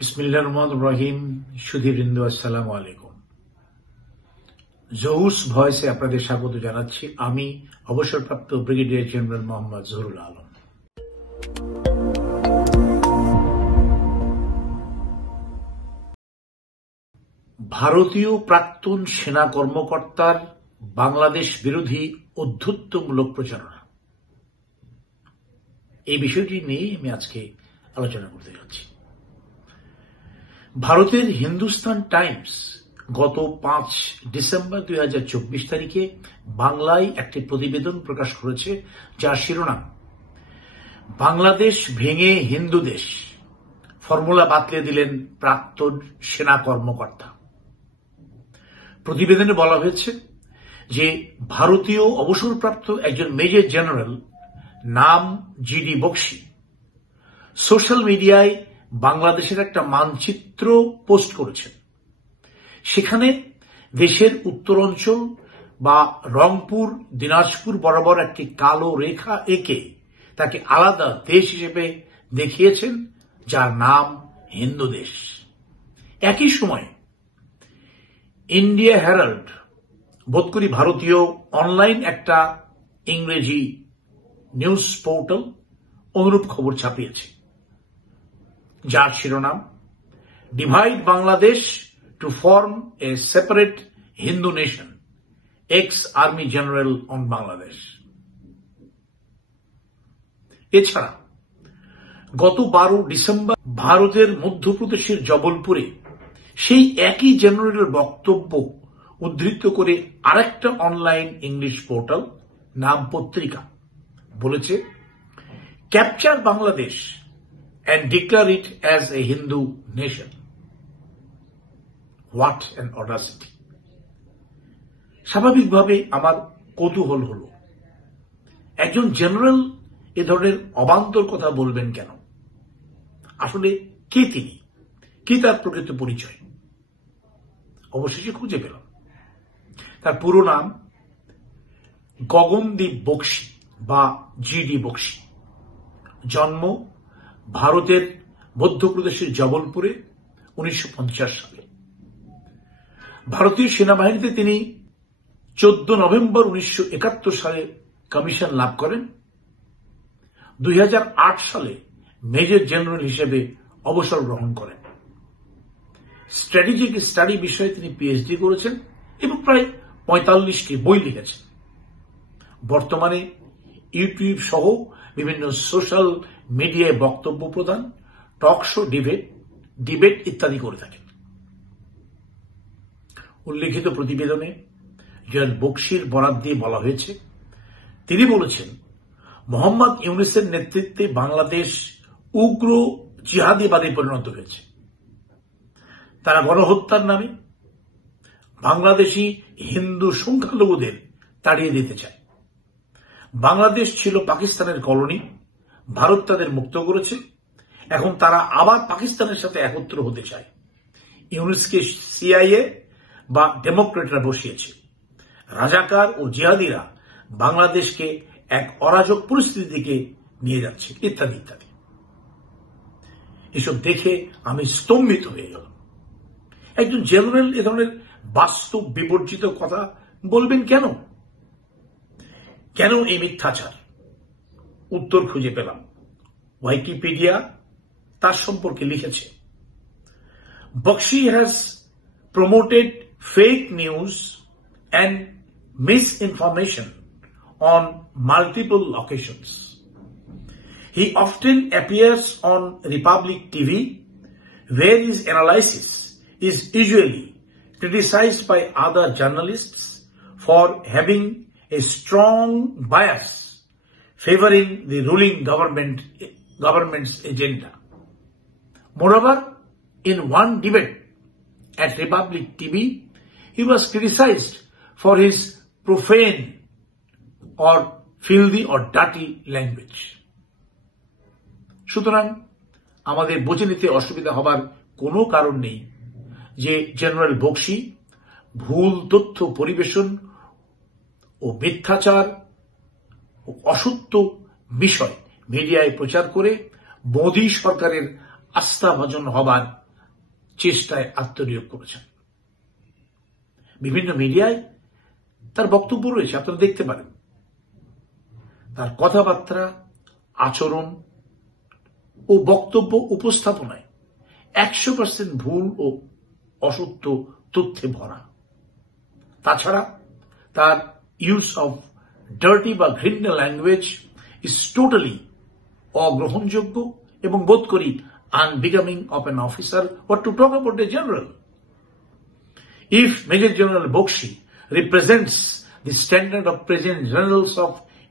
বিসমিল্লাহির রহমানির রহিম। সুধীবৃন্দ, আসসালামু আলাইকুম। জহুস ভয়েসে আপনাদের স্বাগত জানাচ্ছি। আমি অবসরপ্রাপ্ত ব্রিগেডিয়ার জেনারেল মোহাম্মদ জহুরুল আলম। ভারতীয় প্রাক্তন সেনা কর্মকর্তার বাংলাদেশ বিরোধী অধ্যুত্বমূলক প্রচারণা, এই বিষয়টি নিয়ে আমি আজকে আলোচনা করতে যাচ্ছি। ভারতের হিন্দুস্তান টাইমস গত 5 ডিসেম্বর 2024 তারিখে বাংলায় একটি প্রতিবেদন প্রকাশ করেছে, যার শিরোনাম বাংলাদেশ ভেঙে হিন্দু দেশ, ফর্মুলা বাতলে দিলেন প্রাক্তন সেনা কর্মকর্তা। প্রতিবেদনে বলা হয়েছে যে ভারতীয় অবসরপ্রাপ্ত একজন মেজর জেনারেল নাম জিডি বক্সি সোশ্যাল মিডিয়ায় বাংলাদেশের একটা মানচিত্র পোস্ট করেছেন। সেখানে দেশের উত্তরাঞ্চল বা রংপুর, দিনাজপুর বরাবর একটি কালো রেখা এঁকে তাকে আলাদা দেশ হিসেবে দেখিয়েছেন, যার নাম হিন্দু দেশ। একই সময় ইন্ডিয়া হেরাল্ড, বোধ করি ভারতীয় অনলাইন একটা ইংরেজি নিউজ পোর্টাল, অনুরূপ খবর ছাপিয়েছে, যার শিরোনাম divide Bangladesh to form a separate Hindu nation, ex army general on Bangladesh. এছাড়া গত 12 ডিসেম্বর ভারতের মধ্যপ্রদেশের জবলপুরে সেই একই জেনারেলের বক্তব্য উদ্ধৃত করে আরেকটা অনলাইন ইংলিশ পোর্টাল, নাম পত্রিকা, বলেছে capture Bangladesh and declare it as a Hindu nation. What an audacity! স্বাভাবিকভাবে আমার কৌতূহল হলো, একজন জেনারেল এ ধরনের অবান্তর কথা বলবেন কেন? আসলে কে তিনি, কি তার প্রকৃত পরিচয়? অবশেষে খুঁজে পেলাম। তার পুরো নাম গগনদীপ বক্সি বা জিডি বক্সি। জন্ম ভারতের মধ্যপ্রদেশের জবলপুরে 1950 সালে। ভারতীয় সেনাবাহিনীতে তিনি 14 নভেম্বর 1971 সালে কমিশন লাভ করেন। 2008 সালে মেজর জেনারেল হিসেবে অবসর গ্রহণ করেন। স্ট্র্যাটেজিক স্টাডি বিষয়ে তিনি পিএইচডি করেছেন এবং প্রায় 45টি বই লিখেছেন। বর্তমানে ইউটিউব সহ বিভিন্ন সোশ্যাল মিডিয়ায় বক্তব্য প্রদান, টক শো, ডিবেট ইত্যাদি করে থাকেন। উল্লেখিত প্রতিবেদনে জেনারেল বক্সির বরাত দিয়ে বলা হয়েছে, তিনি বলেছেন মোহাম্মদ ইউনূসের নেতৃত্বে বাংলাদেশ উগ্র জিহাদিবাদে পরিণত হয়েছে। তারা গণহত্যার নামে বাংলাদেশি হিন্দু সংখ্যালঘুদের তাড়িয়ে দিতে চায়। বাংলাদেশ ছিল পাকিস্তানের কলোনি, ভারত তাদের মুক্ত করেছে, এখন তারা আবার পাকিস্তানের সাথে একত্র হতে চায়। ইউনূসকে সিআইএ বা ডেমোক্রেটরা বসিয়েছে। রাজাকার ও জিহাদিরা বাংলাদেশকে এক অরাজক পরিস্থিতির দিকে নিয়ে যাচ্ছে, ইত্যাদি ইত্যাদি। এসব দেখে আমি স্তম্ভিত হয়ে গেলাম। একজন জেনারেল এ ধরনের বাস্তব বিবর্জিত কথা বলবেন কেন? কেন এই মিথ্যাচার? উত্তর খুঁজে পেলাম। উইকিপিডিয়া তার সম্পর্কে লিখেছে, Bakshi has promoted fake news and misinformation on multiple occasions. He often appears on Republic TV, where his analysis is usually criticized by other journalists for having a strong bias favoring the ruling government's agenda. Moreover, in one debate at Republic TV, he was criticized for his profane or filthy or dirty language. সুতরাং আমাদের বুঝে নিতে অসুবিধা হবার কোনো কারণ নেই যে জেনারেল বক্সি ভুল তথ্য পরিবেশন ও মিথ্যাচার ও অসত্য বিষয় মিডিয়ায় প্রচার করে মোদী সরকারের আস্থাভাজন হবার চেষ্টায় আত্মনিয়োগ করেছেন। বিভিন্ন মিডিয়ায় তার বক্তব্য রয়েছে, আপনারা দেখতে পারেন। তার কথাবার্তা, আচরণ ও বক্তব্য উপস্থাপনায় 100% ভুল ও অসত্য তথ্যে ভরা। তাছাড়া তার ইউজ অফ ডার্টি বা ঘৃণ্য ল্যাঙ্গুয়েজ ইজ টোটালি অগ্রহণযোগ্য এবং বোধ করি unbecoming of an officer or to talk about a general. If Major General Bakshi represents the standard of President Generals of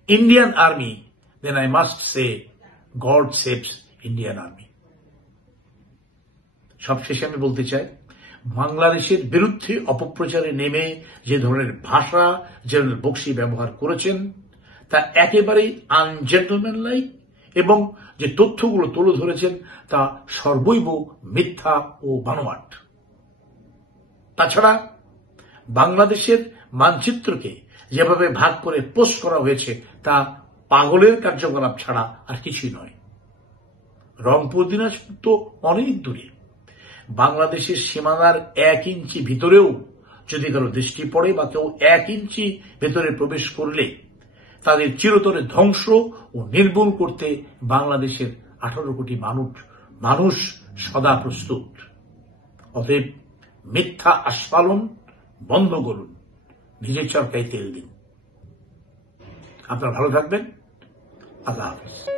Indian Army, then I must say God saves Indian Army. সবশেষে আমি বলতে চাই, বাংলাদেশের বিরুদ্ধে অপপ্রচারে নেমে যে ধরনের ভাষা জেনারেল বক্সি ব্যবহার করেছেন তা একেবারেই আনজেন্টলম্যান লাইক, এবং যে তথ্যগুলো তুলে ধরেছেন তা সর্বৈব মিথ্যা ও বানোয়াট। তাছাড়া বাংলাদেশের মানচিত্রকে যেভাবে ভাগ করে পোস্ট করা হয়েছে তা পাগলের কার্যকলাপ ছাড়া আর কিছুই নয়। রংপুর দিনাজপুর তো অনেক দূরে, বাংলাদেশের সীমানার 1 ইঞ্চি ভিতরেও যদি কারো দৃষ্টি পড়ে বা কেউ 1 ইঞ্চি ভেতরে প্রবেশ করলে তাদের চিরতরে ধ্বংস ও নির্মূল করতে বাংলাদেশের 18 কোটি মানুষ সদা প্রস্তুত। অতএব মিথ্যা আস্ফালন বন্ধ করুন, নিজের চরকায় তেল দিন। আপনারা ভালো থাকবেন। আল্লাহ হাফেজ।